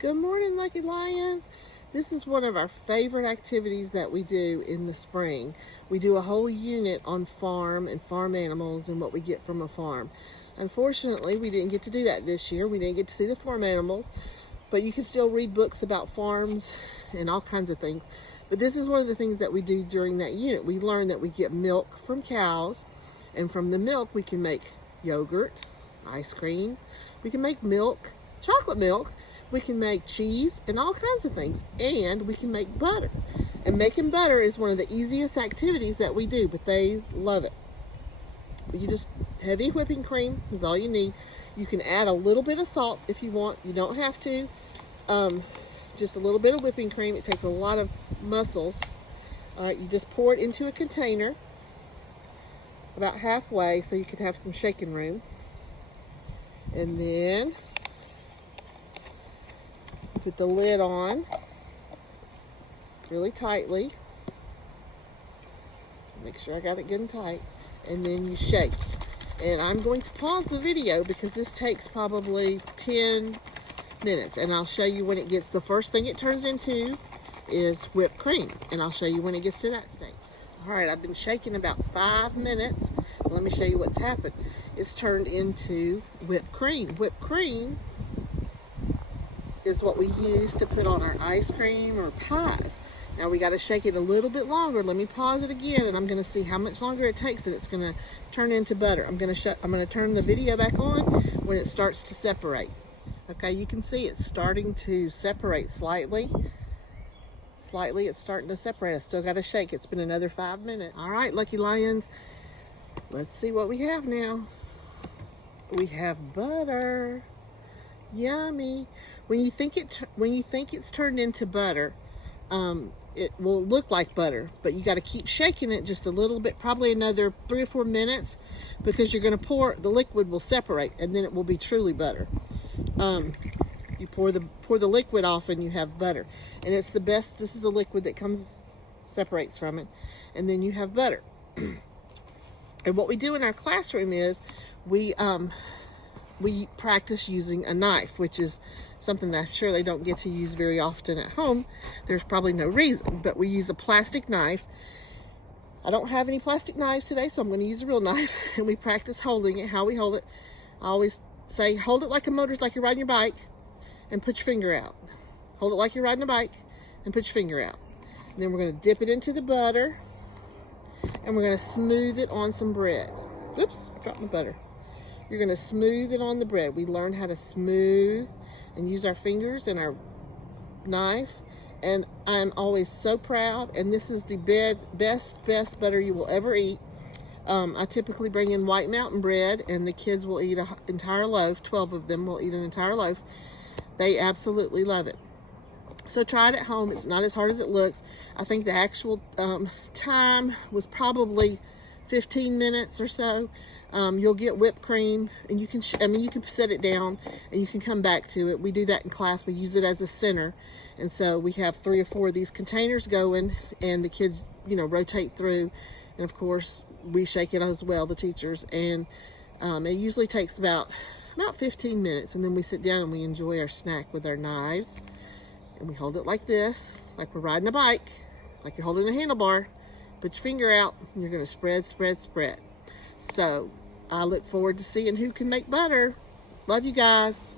Good morning, Lucky Lions. This is one of our favorite activities that we do in the spring. We do a whole unit on farm and farm animals and what we get from a farm. Unfortunately, we didn't get to do that this year. We didn't get to see the farm animals, but you can still read books about farms and all kinds of things. But this is one of the things that we do during that unit. We learn that we get milk from cows, and from the milk we can make yogurt, ice cream, we can make milk, chocolate milk, we can make cheese and all kinds of things, and we can make butter. And making butter is one of the easiest activities that we do, but they love it. You just, heavy whipping cream is all you need. You can add a little bit of salt if you want. You don't have to. Just a little bit of whipping cream. It takes a lot of muscles. All right, you just pour it into a container about halfway so you can have some shaking room. And then put the lid on really tightly. Make sure I got it good and tight. And then you shake. And I'm going to pause the video because this takes probably 10 minutes. And I'll show you when it gets, the first thing it turns into is whipped cream. And I'll show you when it gets to that state. All right, I've been shaking about 5 minutes. Let me show you what's happened. It's turned into whipped cream. Whipped cream is what we use to put on our ice cream or pies. Now we got to shake it a little bit longer. Let me pause it again, and I'm going to see how much longer it takes, and it's going to turn into butter. I'm going to turn the video back on when it starts to separate. Okay, you can see it's starting to separate slightly. Slightly, it's starting to separate. I still got to shake. It's been another 5 minutes. All right, Lucky Lions, let's see what we have now. We have butter. Yummy. When you think it's turned into butter, it will look like butter, but you got to keep shaking it just a little bit, probably another 3 or 4 minutes, because you're going to the liquid will separate, and then it will be truly butter. You pour the liquid off, and you have butter, and it's the best. This is the liquid that separates from it, and then you have butter. And what we do in our classroom is we practice using a knife, which is something that I'm sure they don't get to use very often at home. There's probably no reason, but we use a plastic knife. I don't have any plastic knives today, so I'm going to use a real knife, and we practice holding it, how we hold it. I always say, hold it like like you're riding your bike, and put your finger out. Hold it like you're riding a bike, and put your finger out. And then we're going to dip it into the butter, and we're going to smooth it on some bread. Oops, I dropped my butter. You're going to smooth it on the bread. We learn how to smooth and use our fingers and our knife. And I'm always so proud. And this is the best butter you will ever eat. I typically bring in White Mountain bread, and the kids will eat an entire loaf. 12 of them will eat an entire loaf. They absolutely love it. So try it at home. It's not as hard as it looks. I think the actual time was probably 15 minutes or so. You'll get whipped cream, and you can set it down, and you can come back to it. We do that in class. We use it as a center, and so we have 3 or 4 of these containers going, and the kids, rotate through, and of course we shake it as well, the teachers, and it usually takes about 15 minutes, and then we sit down and we enjoy our snack with our knives, and we hold it like this, like we're riding a bike, like you're holding a handlebar. Put your finger out, and you're going to spread, spread, spread. So I look forward to seeing who can make butter. Love you guys.